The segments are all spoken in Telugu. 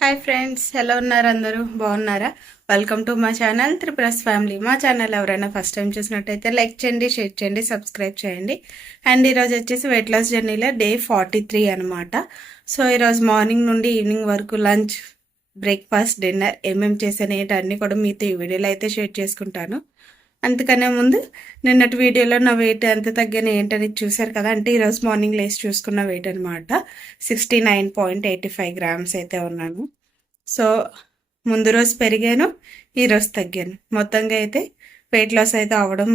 హాయ్ ఫ్రెండ్స్, ఎలా ఉన్నారు? అందరూ బాగున్నారా? వెల్కమ్ టు మా ఛానల్ త్రిపురస్ ఫ్యామిలీ. మా ఛానల్ ఎవరైనా ఫస్ట్ టైం చూసినట్టయితే లైక్ చేయండి, షేర్ చేయండి, సబ్స్క్రైబ్ చేయండి. అండ్ ఈరోజు వచ్చేసి వెయిట్ లాస్ జర్నీలో డే 43 అనమాట. సో ఈరోజు మార్నింగ్ నుండి ఈవినింగ్ వరకు లంచ్, బ్రేక్ఫాస్ట్, డిన్నర్ ఏమేమి చేశాను ఏంటి అన్నీ కూడా మీతో ఈ వీడియోలో అయితే షేర్ చేసుకుంటాను. అంతకనే ముందు నిన్నటి వీడియోలో నా వెయిట్ ఎంత తగ్గాను ఏంటని చూశారు కదా. అంటే ఈరోజు మార్నింగ్ లేసి చూసుకున్న వెయిట్ అనమాట. 69.85 గ్రామ్స్ అయితే ఉన్నాను. సో ముందు రోజు పెరిగాను, ఈరోజు తగ్గాను. మొత్తంగా అయితే వెయిట్ లాస్ అయితే అవ్వడం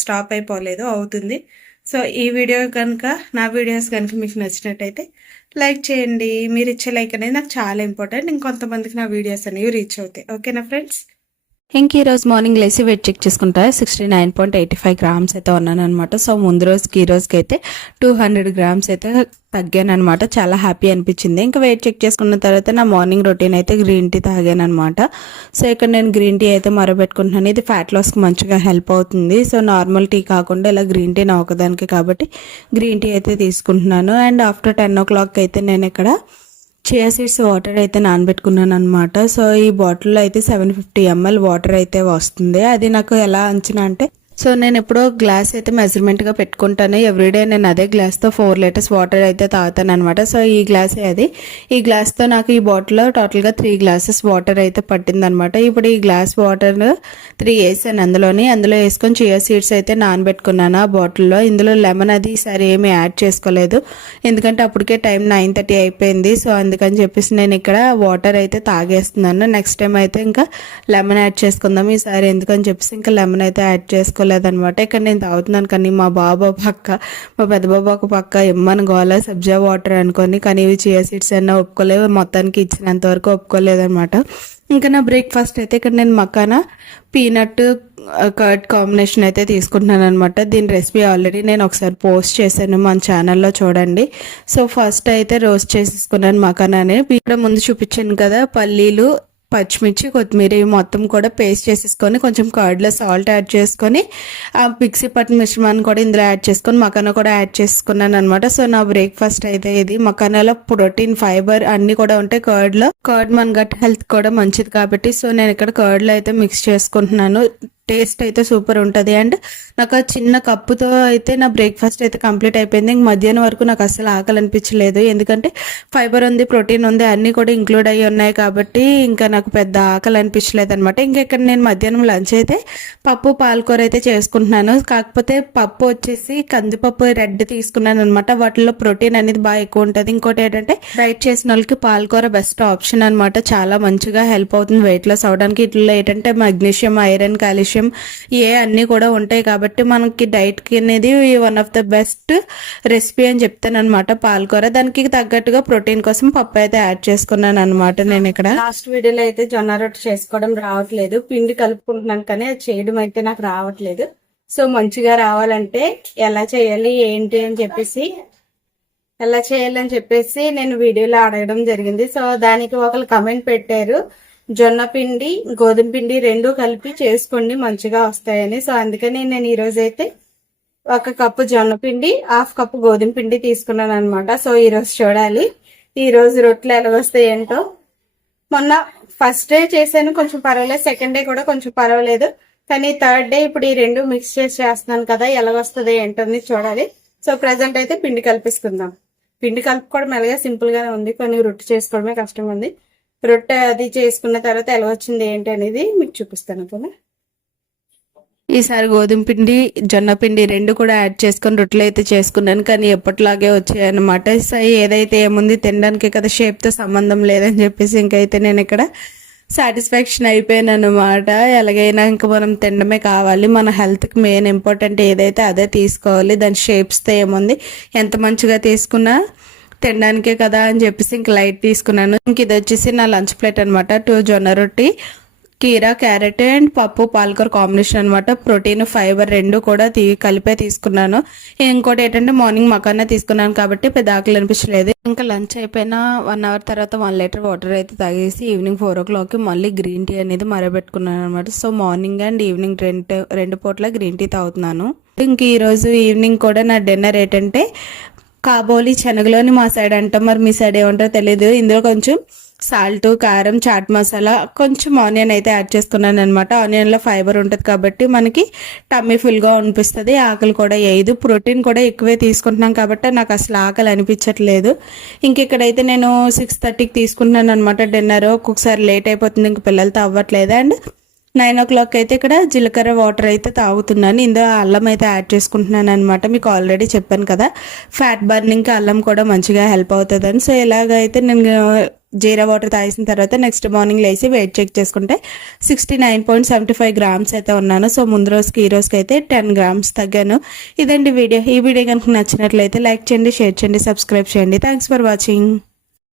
స్టాప్ అయిపోలేదు, అవుతుంది. సో ఈ వీడియో కనుక, నా వీడియోస్ కనుక మీకు నచ్చినట్టయితే లైక్ చేయండి. మీరు ఇచ్చే లైక్ అనేది నాకు చాలా ఇంపార్టెంట్. ఇంకొంతమందికి నా వీడియోస్ అనేవి రీచ్ అవుతాయి. ఓకేనా ఫ్రెండ్స్? ఇంక ఈరోజు మార్నింగ్ లేసి వెయిట్ చెక్ చేసుకుంటా 69.85 గ్రామ్స్ అయితే ఉన్నాను అనమాట. సో ముందు రోజుకి ఈ రోజుకి అయితే 200 గ్రామ్స్ అయితే తగ్గాను అనమాట. చాలా హ్యాపీ అనిపించింది. ఇంకా వెయిట్ చెక్ చేసుకున్న తర్వాత నా మార్నింగ్ రొటీన్ అయితే గ్రీన్ టీ తాగాను అనమాట. సో ఇక్కడ నేను గ్రీన్ టీ అయితే మరబెట్టుకుంటున్నాను. ఇది ఫ్యాట్ లాస్కి మంచిగా హెల్ప్ అవుతుంది. సో నార్మల్ టీ కాకుండా ఇలా గ్రీన్ టీ నా ఒకదానికి కాబట్టి గ్రీన్ టీ అయితే తీసుకుంటున్నాను. అండ్ ఆఫ్టర్ 10 o'clock అయితే నేను ఇక్కడ చియా సీడ్స్ వాటర్ అయితే నానబెట్టుకున్నాను అనమాట. సో ఈ బాటిల్లో అయితే 750 ml వాటర్ అయితే వస్తుంది. అది నాకు ఎలా అంచనా అంటే, సో నేను ఎప్పుడో గ్లాస్ అయితే మెజర్మెంట్గా పెట్టుకుంటాను. ఎవ్రీడే నేను అదే గ్లాస్తో 4 liters వాటర్ అయితే తాగుతాను అనమాట. సో ఈ గ్లాసే అది. ఈ గ్లాస్తో నాకు ఈ బాటిల్లో టోటల్గా 3 glasses వాటర్ అయితే పట్టిందనమాట. ఇప్పుడు ఈ గ్లాస్ వాటర్ 3 వేసాను అందులో వేసుకొని చియా సీడ్స్ అయితే నానబెట్టుకున్నాను ఆ బాటిల్లో. ఇందులో లెమన్ అది ఈసారి ఏమీ యాడ్ చేసుకోలేదు, ఎందుకంటే అప్పటికే టైం 9:30 అయిపోయింది. సో అందుకని చెప్పేసి నేను ఇక్కడ వాటర్ అయితే తాగేస్తున్నాను. నెక్స్ట్ టైం అయితే ఇంకా లెమన్ యాడ్ చేసుకుందాం ఈసారి, ఎందుకని చెప్పేసి ఇంకా లెమన్ అయితే యాడ్ చేసుకోలేదనమాట. ఇక్కడ నేను తాగుతున్నాను, కానీ మా బాబు పక్క, మా పెద్ద బాబు ఒక పక్క ఇమ్మని గోల సబ్జా వాటర్ అనుకొని, కానీ ఇవి చియా సీడ్స్ అన్నా ఒప్పుకోలేదు, మొత్తానికి ఇచ్చినంత వరకు ఒప్పుకోలేదనమాట. ఇంకా నా బ్రేక్ఫాస్ట్ అయితే ఇక్కడ నేను మకానా పీనట్ కర్డ్ కాంబినేషన్ అయితే తీసుకుంటున్నాను అనమాట. దీని రెసిపీ ఆల్రెడీ నేను ఒకసారి పోస్ట్ చేశాను మన ఛానల్లో, చూడండి. సో ఫస్ట్ అయితే రోస్ట్ చేసేసుకున్నాను మకానాని. ఇక్కడ ముందు చూపించాను కదా, పల్లీలు, పచ్చిమిర్చి, కొత్తిమీర మొత్తం కూడా పేస్ట్ చేసేసుకొని కొంచెం కర్డ్లో సాల్ట్ యాడ్ చేసుకొని ఆ మిక్సీ పట్టిన మిశ్రమాన్ని కూడా ఇందులో యాడ్ చేసుకొని మకానా కూడా యాడ్ చేసుకున్నాను అనమాట. సో నా బ్రేక్ఫాస్ట్ అయితే ఇది. మకానాలో ప్రోటీన్, ఫైబర్ అన్ని కూడా ఉంటాయి. కర్డ్ మన గట్ హెల్త్ కూడా మంచిది కాబట్టి సో నేను ఇక్కడ కర్డ్లో అయితే మిక్స్ చేసుకుంటున్నాను. టేస్ట్ అయితే సూపర్ ఉంటుంది. అండ్ నాకు ఆ చిన్న కప్పుతో అయితే నా బ్రేక్ఫాస్ట్ అయితే కంప్లీట్ అయిపోయింది. ఇంక మధ్యాహ్నం వరకు నాకు అసలు ఆకలి అనిపించలేదు, ఎందుకంటే ఫైబర్ ఉంది, ప్రోటీన్ ఉంది, అన్నీ కూడా ఇంక్లూడ్ అయ్యి ఉన్నాయి కాబట్టి ఇంకా నాకు పెద్ద ఆకలి అనిపించలేదు అనమాట. ఇంకా ఇక్కడ నేను మధ్యాహ్నం లంచ్ అయితే పప్పు, పాలకూర అయితే చేసుకుంటున్నాను. కాకపోతే పప్పు వచ్చేసి కందిపప్పు రెడ్ తీసుకున్నాను అనమాట. వాటిలో ప్రోటీన్ అనేది బాగా ఎక్కువ ఉంటుంది. ఇంకోటి ఏంటంటే డైట్ చేసిన వాళ్ళకి పాలకూర బెస్ట్ ఆప్షన్ అనమాట. చాలా మంచిగా హెల్ప్ అవుతుంది వెయిట్ లాస్ అవడానికి. ఇట్లా ఏంటంటే మెగ్నీషియం, ఐరన్, కాల్షియం అన్నీ కూడా ఉంటాయి కాబట్టి మనకి డైట్ కి అనేది one of the best recipe అని చెప్తాను అనమాట పాలకూర. దానికి తగ్గట్టుగా ప్రోటీన్ కోసం పప్పు అయితే యాడ్ చేసుకున్నాను అనమాట. నేను ఇక్కడ లాస్ట్ వీడియోలో అయితే జొన్న రొట్టె చేసుకోవడం రావట్లేదు, పిండి కలుపుకుంటున్నాను కానీ అది చేయడం అయితే నాకు రావట్లేదు. సో మంచిగా రావాలంటే ఎలా చేయాలి ఏంటి అని చెప్పేసి నేను వీడియోలో అడగడం జరిగింది. సో దానికి ఒకరు కమెంట్ పెట్టారు, జొన్న పిండి, గోధుమ పిండి రెండు కలిపి చేసుకోండి మంచిగా వస్తాయని. సో అందుకని నేను ఈరోజు అయితే 1 కప్పు జొన్న పిండి, 1/2 కప్పు గోధుమ పిండి తీసుకున్నాను అనమాట. సో ఈరోజు చూడాలి ఈరోజు రొట్టెలు ఎలాగొస్తాయి ఏంటో. మొన్న ఫస్ట్ డే చేశాను, కొంచెం పర్వాలేదు. సెకండ్ డే కూడా కొంచెం పర్వాలేదు, కానీ థర్డ్ డే ఇప్పుడు ఈ రెండు మిక్స్ చేస్తున్నాను కదా, ఎలాగొస్తుంది ఏంటో చూడాలి. సో ప్రజెంట్ అయితే పిండి కలిపిస్తుందాం. పిండి కలుపుకోవడం ఎలాగా సింపుల్ గానే ఉంది, కానీ రొట్టె చేసుకోవడమే కష్టం ఉంది. రొట్టె అది చేసుకున్న తర్వాత ఎలా వచ్చింది ఏంటి అనేది మీకు చూపిస్తాను కదా. ఈసారి గోధుమ పిండి, జొన్న పిండి రెండు కూడా యాడ్ చేసుకొని రొట్టెలు అయితే చేసుకున్నాను, కానీ ఎప్పటిలాగే వచ్చాయన్నమాట. సో ఏదైతే ఏముంది తినడానికి కదా, షేప్తో సంబంధం లేదని చెప్పేసి ఇంకైతే నేను ఇక్కడ సాటిస్ఫాక్షన్ అయిపోయాను అనమాట. ఎలాగైనా ఇంకా మనం తినడమే కావాలి, మన హెల్త్కి మెయిన్ ఇంపార్టెంట్ ఏదైతే అదే తీసుకోవాలి. దాని షేప్స్తో ఏముంది, ఎంత మంచిగా తీసుకున్నా తినడానికే కదా అని చెప్పేసి ఇంక లైట్ తీసుకున్నాను. ఇంక ఇది వచ్చేసి నా లంచ్ ప్లేట్ అనమాట. 2 జొన్న రొట్టి, కీరా, క్యారెట్ అండ్ పప్పు, పాలకూర కాంబినేషన్ అనమాట. ప్రోటీన్, ఫైబర్ రెండు కూడా కలిపే తీసుకున్నాను. ఇంకోటి ఏంటంటే మార్నింగ్ మకానా తీసుకున్నాను కాబట్టి పెద్ద ఆకలి అనిపించలేదు. ఇంకా లంచ్ అయిపోయిన 1 hour తర్వాత 1 liter వాటర్ అయితే తాగేసి ఈవినింగ్ 4 o'clock మళ్ళీ గ్రీన్ టీ అనేది మరబెట్టుకున్నాను అనమాట. సో మార్నింగ్ అండ్ ఈవినింగ్ రెండు పూట్ల గ్రీన్ టీ తాగుతున్నాను. ఇంక ఈరోజు ఈవినింగ్ కూడా నా డిన్నర్ ఏంటంటే కాబోలి శనగలోని మా సైడ్ అంటాం, మరి మీ సైడ్ ఏమంటారో తెలియదు. ఇందులో కొంచెం సాల్ట్, కారం, చాట్ మసాలా, కొంచెం ఆనియన్ అయితే యాడ్ చేసుకున్నాను అనమాట. ఆనియన్లో ఫైబర్ ఉంటుంది కాబట్టి మనకి టమ్మీ ఫుల్గా అనిపిస్తుంది, ఆకలి కూడా వేయదు. ప్రోటీన్ కూడా ఎక్కువే తీసుకుంటున్నాం కాబట్టి నాకు అసలు ఆకలి అనిపించట్లేదు. ఇంక ఇక్కడైతే నేను 6:30కి తీసుకుంటున్నాను అనమాట డిన్నర్. ఒక్కొక్కసారి లేట్ అయిపోతుంది, ఇంక పిల్లలతో అవ్వట్లేదు. అండ్ 9 o'clock అయితే ఇక్కడ జీలకర్ర వాటర్ అయితే తాగుతున్నాను. ఇందులో అల్లం అయితే యాడ్ చేసుకుంటున్నాను అనమాట. మీకు ఆల్రెడీ చెప్పాను కదా, ఫ్యాట్ బర్నింగ్కి అల్లం కూడా మంచిగా హెల్ప్ అవుతుందని. సో ఇలాగైతే నేను జీరా వాటర్ తాగిసిన తర్వాత నెక్స్ట్ మార్నింగ్ లేచి వెయిట్ చెక్ చేసుకుంటే 69.75 grams అయితే ఉన్నాను. సో ముందు రోజుకి ఈ రోజుకి అయితే 10 grams తగ్గాను. ఇదండి వీడియో. ఈ వీడియో కనుక నచ్చినట్లయితే లైక్ చేయండి, షేర్ చేయండి, సబ్స్క్రైబ్ చేయండి. Thanks for watching.